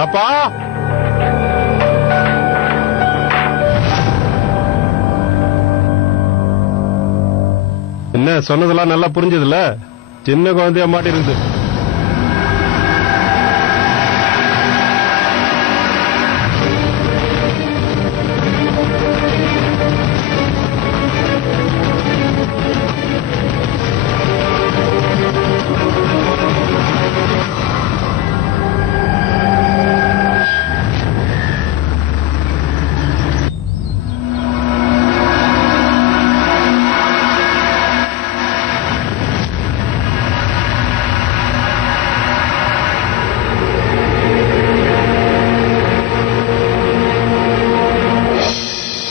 பாப்பா என்ன சொன்னதெல்லாம் நல்லா புரிஞ்சதுல? சின்ன குழந்தையா மாட்டி இருந்து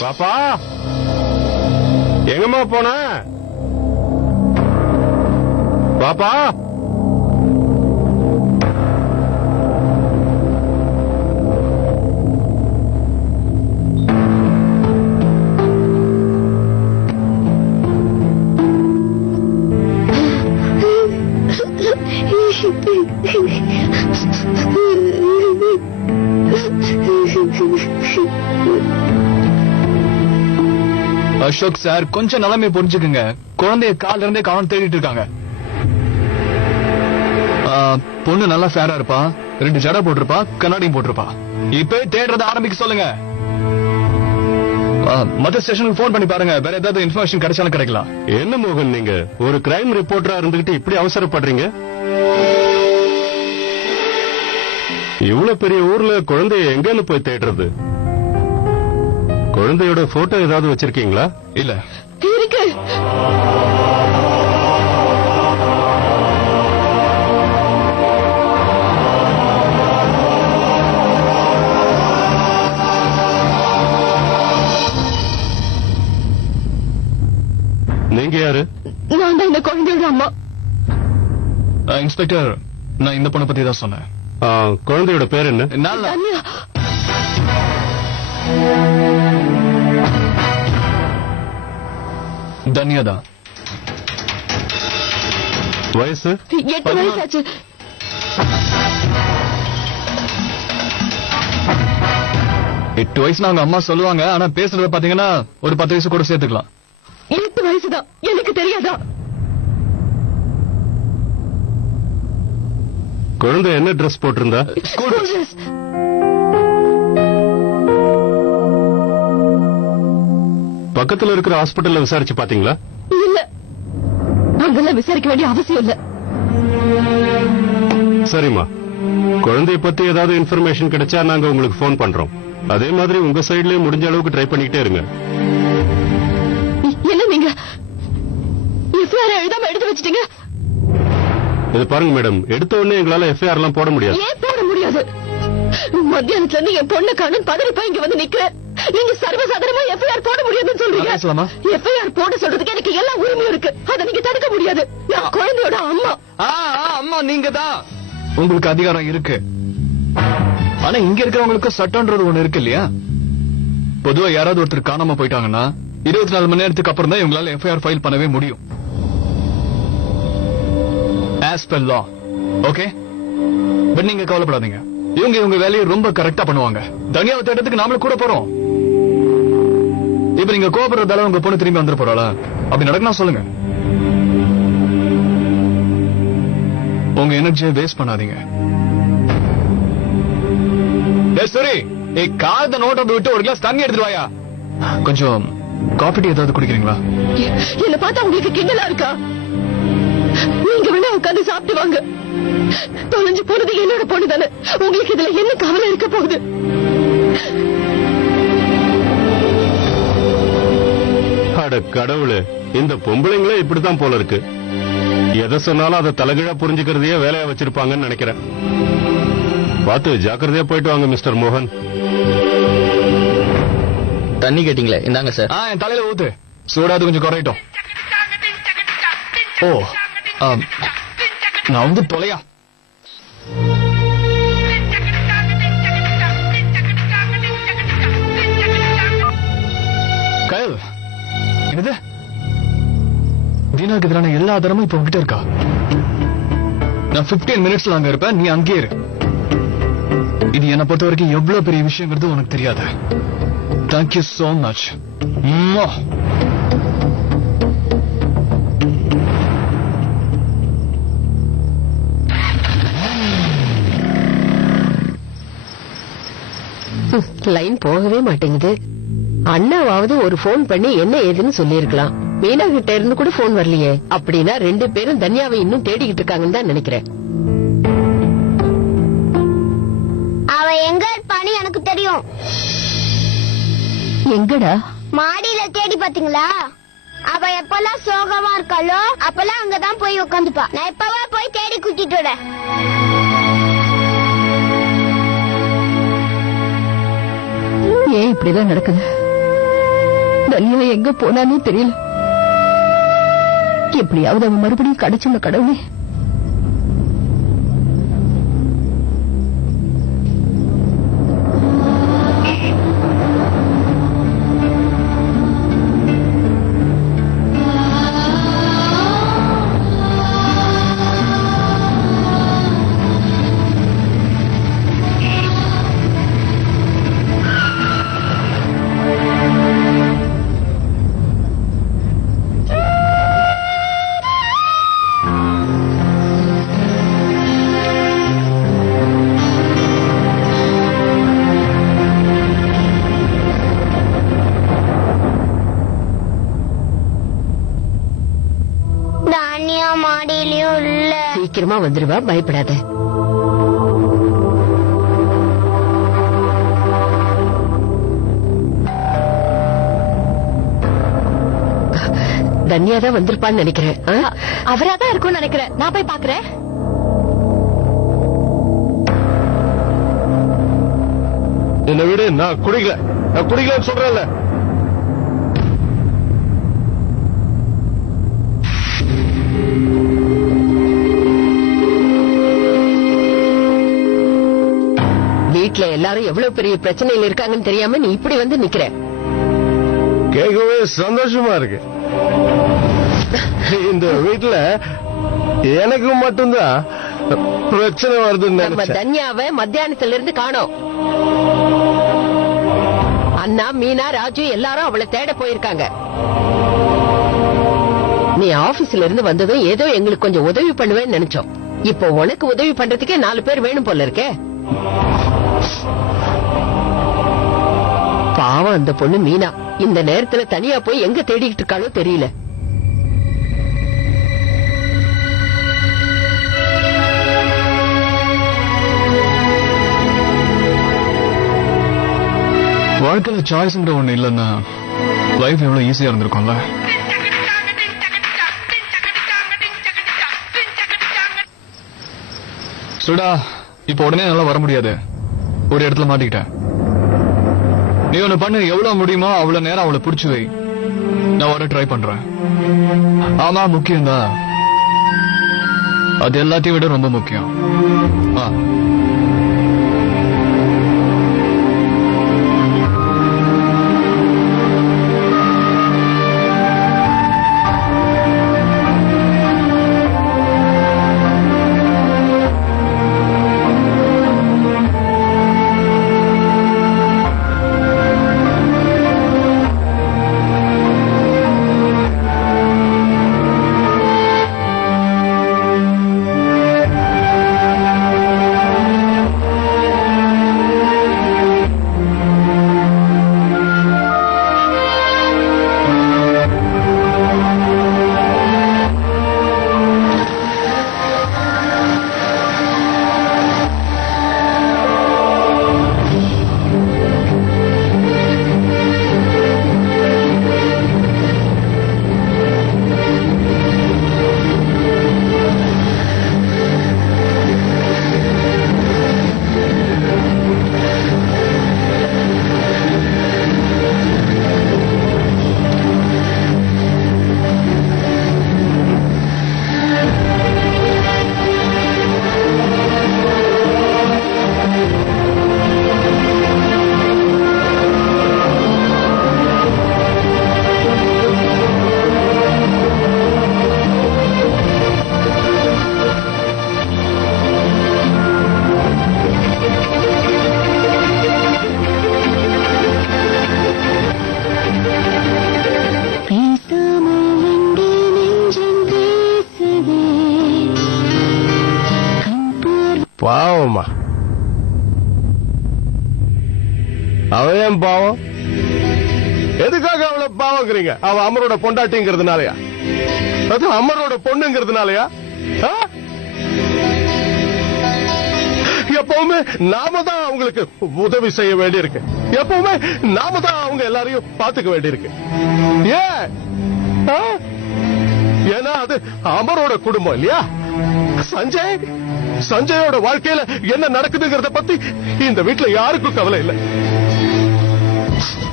பாப்பா எங்கம்மா போன? பாப்பா அசோக் சார், கொஞ்சம் நிலைமை புரிஞ்சுக்குங்க. குழந்தைய கால இருந்தே காணும் தேடிட்டு இருக்காங்க. பொண்ணு நல்லா ஃபேரா இருப்பா, 2 ஜடை போட்டிருப்பா, கண்ணாடியும் போட்டிருப்பா. இப்ப தேடுறத ஆரம்பிக்க சொல்லுங்க. மத்த ஸ்டேஷனுக்கு போன் பண்ணி பாருங்க, வேற ஏதாவது இன்ஃபர்மேஷன் கிடைச்சாலும் கிடைக்கலாம். என்ன மோகன், நீங்க ஒரு கிரைம் ரிப்போர்ட்டரா இருந்துகிட்டு இப்படி அவசரப்படுறீங்க? இவ்வளவு பெரிய ஊர்ல குழந்தைய எங்கன்னு போய் தேடுறது? குழந்தையோட போட்டோ ஏதாவது வச்சிருக்கீங்களா? இல்ல. இருக்கு. நீங்க யாரு? நான் தான் இந்த குழந்தையோட அம்மா. இன்ஸ்பெக்டர், நான் இந்த பொண்ணை பத்தி தான் சொன்னேன். குழந்தையோட பேர் என்ன? தன்யா. தன்யாதா. வயசு? 8 வயசாச்சு. எட்டு வயசுல அவங்க அம்மா சொல்லுவாங்க, ஆனா பேசுறத பாத்தீங்கன்னா ஒரு 10 வயசு கூட சேர்த்துக்கலாம். 8 வயசுதான். எனக்கு தெரியாதா? குழந்தை என்ன ட்ரெஸ் போட்டிருந்தா? School dress. பக்கத்துல இருக்கிற ஹாஸ்பிட்டல்ல விசாரிச்சு பாத்தீங்களா? இல்ல, அங்கெல்லாம் விசாரிக்க வேண்டிய அவசியம் இல்ல. சரிம்மா, குழந்தைய பத்தி ஏதாவது இன்ஃபர்மேஷன் கிடைச்சா நாங்க உங்களுக்கு போன் பண்றோம். அதே மாதிரி உங்க சைடுலயே முடிஞ்ச அளவுக்கு ட்ரை பண்ணிக்கிட்டே இருங்க. என்ன நீங்க எஃப்ஐஆர் எழுதாம எடுத்து வச்சிட்டீங்க? இது பாருங்க மேடம், எடுத்த உடனே எங்களால எஃப்ஐஆர் எல்லாம் போட முடியாது. ஏன் போட முடியாது? மத்தியானத்துல இருந்து என் பொண்ணு காணும் பதறிப்பா இங்க வந்து நிக்கிறேன். நீங்க சர்வசாதாரணமா எஃப்ஐஆர் போட முடியாதுன்னு சொல்றீங்க. எஃப்ஐஆர் போட சொல்றதுக்கு எனக்கு எல்லா உரிமையும் இருக்கு. அதை நீங்க தடுக்க முடியாது. நான் குழந்தையோட அம்மா. அம்மா நீங்க தான். உங்களுக்கு அதிகாரம் இருக்கு. ஆனா இங்க இருக்கிறவங்களுக்கு சட்டம்ன்றது ஒண்ணு இருக்கு இல்லையா? பொதுவா யாராவது ஒருத்தர் காணாம போயிட்டாங்கன்னா 24 மணி நேரத்துக்கு அப்புறம் தான் இவங்களால எஃப்ஐஆர் ஃபைல் பண்ணவே முடியும். As per law. Okay? But நீங்க கவலைப்படாதீங்க. இவங்க வேலையை ரொம்ப கரெக்டா பண்ணுவாங்க. தனியாவை தேடுறதுக்கு நாமளும் கூட போறோம். இப்ப நீங்க கோபப்படுறதால உங்க பொண்ணு திரும்பி வந்துட போறாளா? அப்படி நடக்கணும் சொல்லுங்க. உங்க எனர்ஜியை வேஸ்ட் பண்ணாதீங்க. சரி, காலத்தை நோட்டை விட்டு ஒரு கிளாஸ் தண்ணி எடுத்துட்டு வாயா. கொஞ்சம் காஃபி டீ ஏதாவது குடிக்கிறீங்களா? என்ன பார்த்தா உங்களுக்கு கிண்டலா இருக்கா? நீங்க வேணா உட்காந்து சாப்பிட்டு வாங்க. தொலைஞ்சு போனது என்னோட பொண்ணு தானே. உங்களுக்கு இதுல என்ன கவலை இருக்க போகுது? அட கடவுளே, இந்த பொம்பளைங்களே இப்படித்தான் போல இருக்கு. எதை சொன்னாலும் அதை தலைகீழா புரிஞ்சுக்கிறதையே வேலையா வச்சிருப்பாங்கன்னு நினைக்கிறேன். பார்த்து ஜாக்கிரதையா போயிட்டு வாங்க மிஸ்டர் மோகன். தண்ணி கேட்டீங்களே, இந்தாங்க சார். என் தலையில ஊத்து. சூடாது கொஞ்சம் குறையட்டும். ஓ, நான் வந்து தொலையா. கயல், என்னது? தீனாக்கு எதிரான எல்லா ஆதாரமும் இப்ப உங்ககிட்ட இருக்கா? நான் 15 மினிட்ஸ்ல அங்க இருப்பேன், நீ அங்கே இரு. இது என்னை பொறுத்த வரைக்கும் எவ்வளவு பெரிய விஷயங்கிறது உனக்கு தெரியாது. Thank you so much. லைன் போகவே மாட்டேங்குது. அண்ணாவாவது ஒரு போன் பண்ணி என்ன ஏதுன்னு சொல்லிருக்கலாம். மீனா கிட்ட இருந்து கூட போன் வரலையே. அப்படின்னா 2 பேரும் தன்யாவை இன்னும் தேடிக்கிட்டு இருக்காங்கன்னு தான் நினைக்கிறேன். அவ எங்க இருப்பான்னு எனக்கு தெரியும். எங்கடா? மாடியில தேடி பாத்தீங்களா? அவ எப்பெல்லாம் சோகமா இருக்காளோ அப்பெல்லாம் அங்கதான் போய் உட்காந்துப்பா. நான் இப்பவா போய் தேடி கூட்டிட்டு வரேன். ஏன் இப்படிதான் நடக்குது? தன்யா எங்க போனானே தெரியல. எப்படியாவது அவன் மறுபடியும் கிடைச்சுள்ள கடவுளே. தானியா மாடியிலயும் இல்ல. சீக்கிரமா வந்துருவா, பயப்படாத. தன்யா தான் வந்திருப்பான்னு நினைக்கிறேன். அவராதான் இருக்கும்னு நினைக்கிறேன். நான் போய் பாக்குறேன். என்ன விடு, நான் குடிக்கலன்னு சொல்றேன்ல. வீட்டுல எல்லாரும் எவ்வளவு பெரிய பிரச்சனையில இருக்காங்கன்னு தெரியாம நீ இப்படி வந்து நிக்கிற. கேட்கவே சந்தோஷமா இருக்கு. இந்த வீட்டுல எனக்கு மட்டும்தான் பிரச்சனை வருதுன்னு நம்ம நினைச்சேன். தன்யாவை மத்தியானத்துல இருந்து காணோம். அண்ணா, மீனா, ராஜு எல்லாரும் அவளை தேட போயிருக்காங்க. நீ ஆபீஸ்ல இருந்து வந்ததும் ஏதோ எங்களுக்கு கொஞ்சம் உதவி பண்ணுவேன்னு நினைச்சோம். இப்போ உனக்கு உதவி பண்றதுக்கே 4 பேர் வேணும் போல இருக்கே. பாவம் அந்த பொண்ணு மீனா இந்த நேரத்துல தனியா போய் எங்க தேடிக்கிட்டு இருக்காளோ தெரியல. வாழ்க்கையில சாய்ஸ்ங்கிற ஒண்ணு இல்லன்னா லைஃப் எவ்வளவு ஈஸியா இருந்திருக்கும்ல. சுடா, இப்ப உடனே நல்லா வர முடியாது. ஒரு இடத்துல மாட்டிக்கிட்டேன். நீ ஒண்ணு பண்ணு, எவ்வளவு முடியுமோ அவ்வளவு நேரம் அவளை புடிச்சு வை. நான் வர ட்ரை பண்றேன். ஆமா, முக்கியம்தான். அது எல்லாத்தையும் விட ரொம்ப முக்கியம். பாவம்மா. அவ ஏன் பாவம்? எதுக்காக அவளை பாவங்கிறீங்க? அவ அமரோட பொண்டாட்டிங்கிறதுனாலயா? அது அமரோட பொண்ணுங்கிறதுனாலயா? எப்பவுமே நாம தான் அவங்களுக்கு உதவி செய்ய வேண்டியிருக்கு. எப்பவுமே நாம தான் அவங்க எல்லாரையும் பாத்துக்க வேண்டியிருக்கு. ஏன்? ஏன்னா அது அமரோட குடும்பம் இல்லையா? சஞ்சயோட வாழ்க்கையில என்ன நடக்குதுங்கிறத பத்தி இந்த வீட்டுல யாருக்கும் கவலை இல்லை.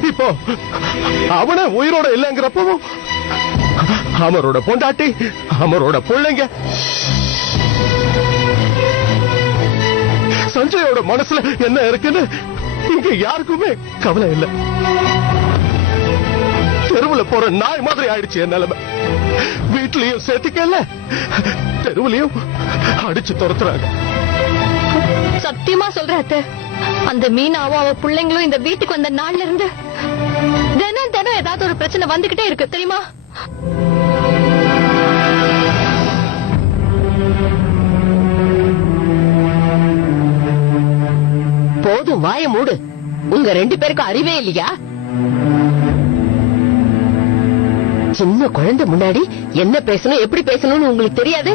இப்போ அவன உயிரோட இல்லைங்கிறப்பவும் அமரோட பொண்டாட்டி, அமரோட பிள்ளைங்க, சஞ்சயோட மனசுல என்ன இருக்குன்னு இங்க யாருக்குமே கவலை இல்லை. தெருவுல போற நாய் மாதிரி ஆயிடுச்சு என் நிலைமை. வீட்லயும் சேர்த்துக்கல, தெருவுலயும் அடிச்சு துரத்துறாங்க. சத்தியமா சொல்ற அத்தை, அந்த மீனாவும் அவ பிள்ளைங்களும் இந்த வீட்டுக்கு வந்த நாள்ல இருந்து தினம் தினம் ஏதாவது ஒரு பிரச்சனை வந்துகிட்டே இருக்கு தெரியுமா? போதும், வாய மூடு. உங்க 2 பேருக்கும் அறிவே இல்லையா? சின்ன குழந்தை முன்னாடி என்ன பேசணும், எப்படி பேசணும்னு உங்களுக்கு தெரியாது?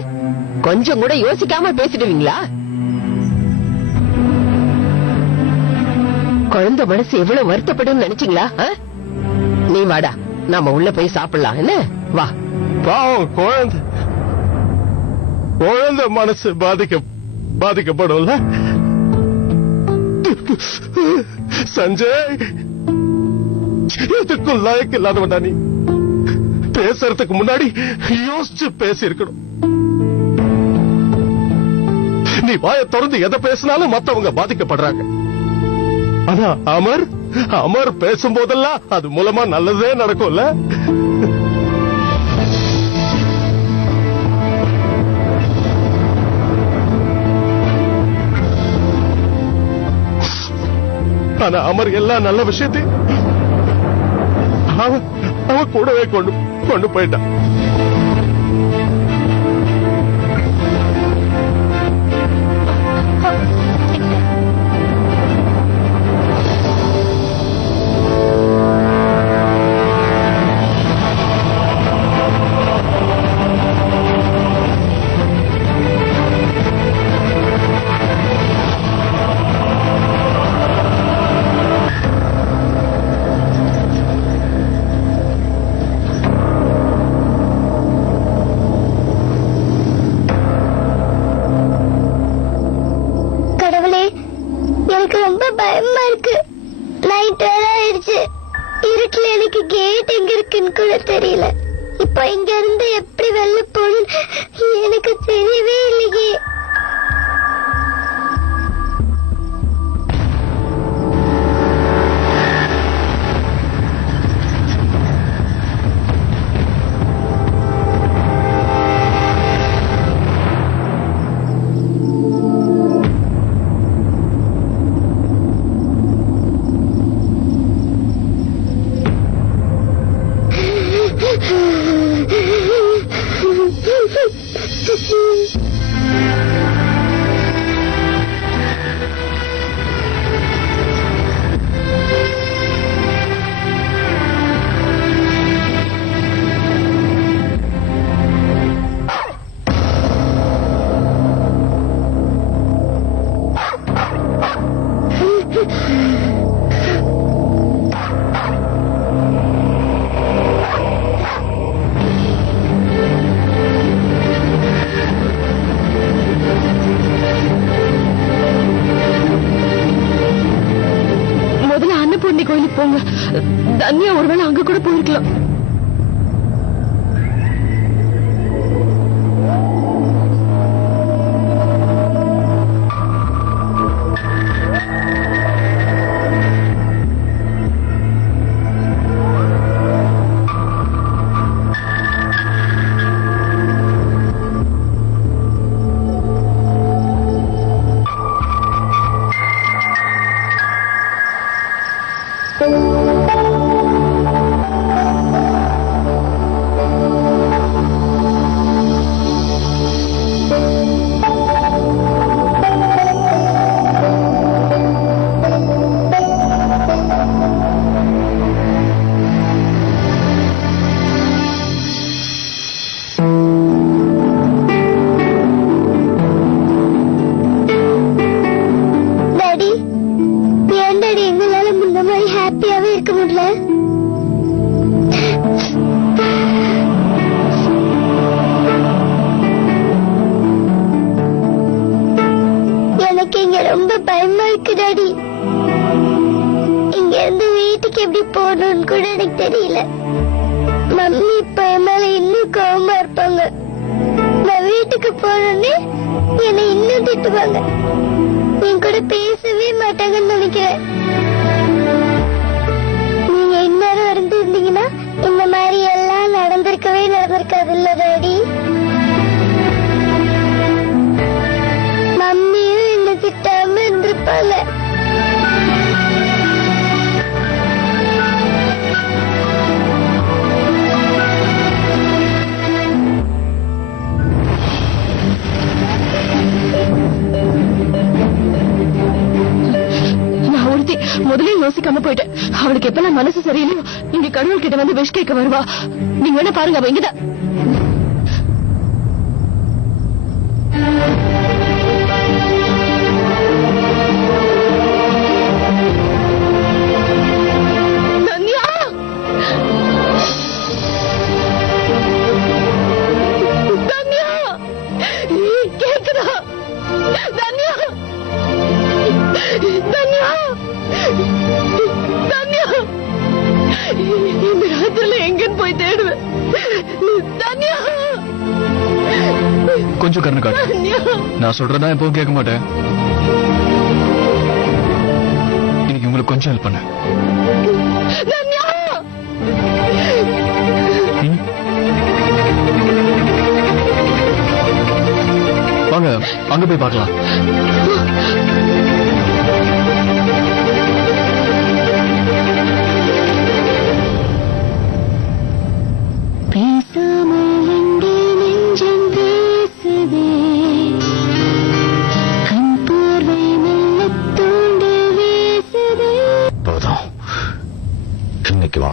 கொஞ்சம் கூட யோசிக்காம பேசிடுவீங்களா? குழந்தை மனசு எவ்வளவு வருத்தப்படும் நினைச்சீங்களா? நீ வாடா, நாம உள்ள போய் சாப்பிடலாம். என்ன வா. பாவம் குழந்தை மனசு பாதிக்கப்படும்ல. சஞ்சய், எதுக்கும் லாயக்கு இல்லாதவன்டா நீ. பேசுறதுக்கு முன்னாடி யோசிச்சு பேசி இருக்கணும். நீ வாயை திறந்து எதை பேசினாலும் மத்தவங்க பாதிக்கப்படுறாங்க. ஆனா அமர் பேசும்போதெல்லாம் அது மூலமா நல்லதே நடக்கும்ல. ஆனா அமர் எல்லா நல்ல விஷயத்தையும் அவன் கூடவே கொண்டு போயிட்டான். எனக்கு ரொம்ப பயமா இருக்கு. நைட் ஆயிடுச்சு. இருட்டுல எனக்கு கேட் எங்க இருக்குன்னு கூட தெரியல. இப்ப இங்க இருந்து எப்படி வெளில போகணும் எனக்கு தெரியவே இல்லையே. கோயிலுக்கு போங்க. தன்யா ஒருவேளை அங்க கூட போயிருக்கலாம். ரொம்ப பயமா இருக்கு டாடி. இங்க இருந்து வீட்டுக்கு எப்படி போகணும்னு கூட எனக்கு தெரியல. மம்மி இப்ப என் மேல இன்னும் கோவமா இருப்பாங்க. நான் வீட்டுக்கு போனோடனே என்னை இன்னும் திட்டுவாங்க. என் கூட பேசவே மாட்டாங்கன்னு நினைக்கிறேன். நீங்க இந்நேரம் இருந்திருந்தீங்கன்னா இந்த மாதிரி எல்லாம் நடந்திருக்காது இல்ல டாடி? மம்மியும் என்ன திட்டாம இருந்திருப்பாங்க. முதலே யோசிக்காம போயிட்டேன். அவளுக்கு எப்பெல்லாம் மனசு சரியில்லையோ இங்க கடவுள் கிட்ட வந்து விஷ் கேட்க வருவா. நீங்க வேணா பாருங்க, அவ இங்கதான். தன்யா, தன்யா, கேக்குதா? தன்யா, தன்யா, தன்யா, இந்த ராத்திரில எங்கன்னு போய் தேடுவேன். தன்யா, கொஞ்சம் கண்ணு காட்டு. தன்யா, நான் சொல்றதா எப்பவும் கேட்க மாட்டேன். இன்னைக்கு உங்களுக்கு கொஞ்சம் ஹெல்ப் பண்ண. தன்யா, வாங்க அங்க போய் பார்க்கலாம்.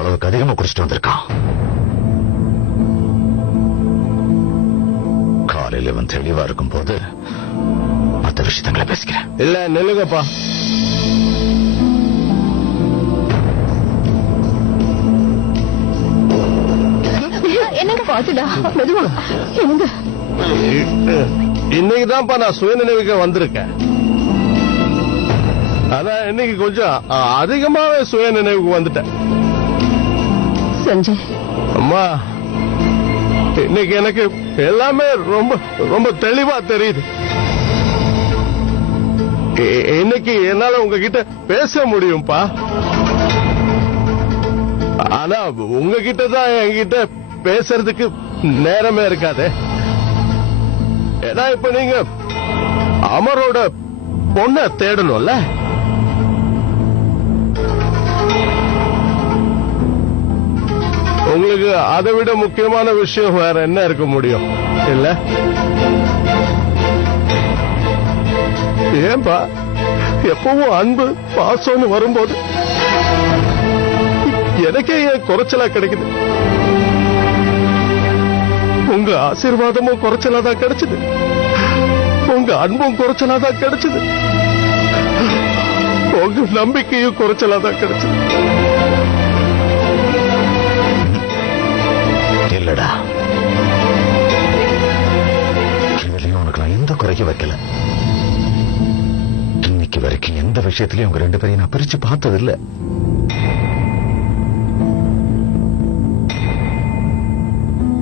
அளவுக்கு அதிகமா குடிச்சிட்டு வந்திருக்கான். காலையில் இவன் தெளிவா இருக்கும் போது மற்ற விஷயங்களை பேசிக்கிறேன். இல்ல நில்லுங்கப்பா. என்னங்க பாத்துடா, மெதுவா என்னங்க. இன்னைக்குதான்ப்பா நான் சுயநினைவுக்கு வந்திருக்கேன். அதான் இன்னைக்கு கொஞ்சம் அதிகமாவே சுயநினைவுக்கு வந்துட்டேன். சஞ்சய், அம்மா, இன்னைக்கு எனக்கு எல்லாமே ரொம்ப ரொம்ப தெளிவா தெரியுது. இன்னைக்கு என்னால உங்ககிட்ட பேச முடியும்பா. ஆனா உங்ககிட்ட தான் என்கிட்ட பேசுறதுக்கு நேரமே இருக்காது. ஏன்னா இப்ப நீங்க அமரோட பொண்ண தேடணும்ல. உங்களுக்கு அதை விட முக்கியமான விஷயம் வேற என்ன இருக்க முடியும் இல்ல? ஏன்பா எப்பவும் அன்பு பாசம்னு வரும்போது எனக்கே ஏன் குறைச்சலா கிடைக்குது? உங்க ஆசீர்வாதமும் குறைச்சலா தான் கிடைச்சது, உங்க அன்பும் குறைச்சலா தான் கிடைச்சது, உங்க நம்பிக்கையும் குறைச்சலா தான் கிடைச்சது. இல்லடா, இதுலயும் உனக்கு நான் எந்த குறைக்க வைக்கல. இன்னைக்கு வரைக்கும் எந்த விஷயத்திலயும் உங்க ரெண்டு பேரையும் நான் பிரிச்சு பார்த்தது இல்ல.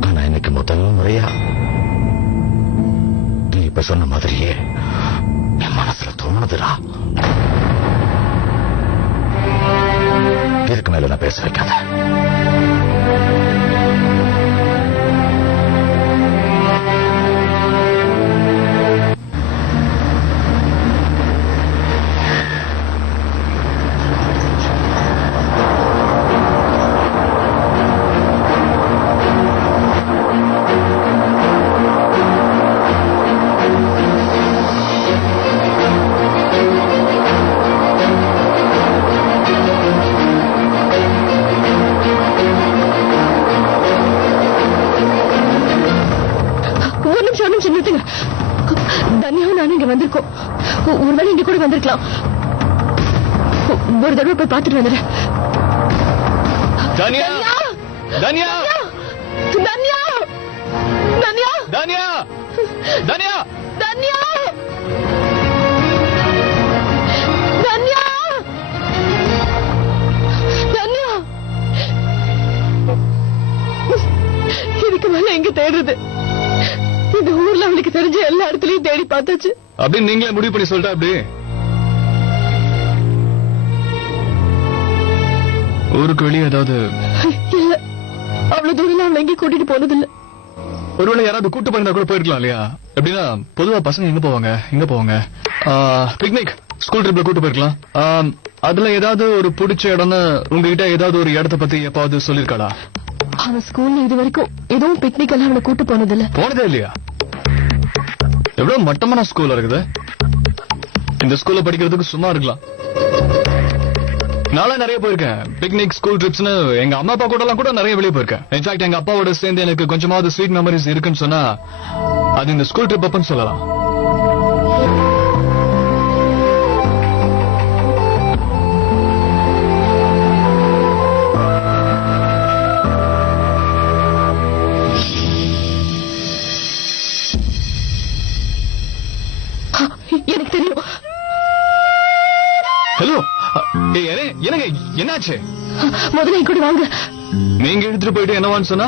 ஆனா இன்னைக்கு முதல் முறையா நீ இப்ப சொன்ன மாதிரியே என் மனசுல தோணுதுடா. இதுக்கு மேல நான் பேச வைக்காத. தன்யாவும் நானும் இங்க வந்திருக்கோம். ஒருவேளை இங்க கூட வந்திருக்கலாம். ஒரு தடவை போய் பார்த்துட்டு வந்துடுறேன். தன்யா, தன்யா, தன்யா, தன்யா, தன்யா, தன்யா, தன்யா. பார்த்தாச்சு. அப்படின்னு நீங்களே முடிவு பண்ணி சொல்லிட்டா அப்படி ஊருக்கு வெளியே ஏதாவது இல்ல, அவ்வளவு தூரம் அவளை எங்கேயும் கூட்டிட்டு போனதில்ல. ஒருவேளை யாராவது கூட்டு போயிருந்தா கூட போயிருக்கலாம் இல்லையா? எப்படின்னா பொதுவா பசங்க எங்க போவாங்க பிக்னிக் ஸ்கூல் ட்ரிப்ல கூட்டு போயிருக்கலாம். அதுல ஏதாவது ஒரு பிடிச்ச இடம்னு உங்ககிட்ட ஏதாவது ஒரு இடத்தை பத்தி எப்பாவது சொல்லிருக்காளா? அவன் ஸ்கூல்ல இது வரைக்கும் எதுவும் பிக்னிக் எல்லாம் அவளை கூட்டு போனதில்ல. போனதே இல்லையா? எவ்வளவு மட்டமான ஸ்கூல் இருக்குது. இந்த ஸ்கூல்ல படிக்கிறதுக்கு சும்மா இருக்கலாம். நாளா நிறைய போயிருக்கேன் பிக்னிக் ஸ்கூல் ட்ரிப்ஸ்னு. எங்க அம்மா அப்பா கூட எல்லாம் கூட நிறைய வெளியே போயிருக்கேன். இன்ஃபேக்ட் எங்க அப்பாவோட சேர்ந்து எனக்கு கொஞ்சமாவது ஸ்வீட் மெமரிஸ் இருக்குன்னு சொன்னா அது இந்த ஸ்கூல் ட்ரிப் அப்பன்னு சொல்லலாம். எனக்கு தெரியும். ஹலோ, என்னங்க என்னாச்சு? முதல்ல கூட வாங்க. நீங்க எடுத்துட்டு போயிட்டு என்னவான்னு சொன்னா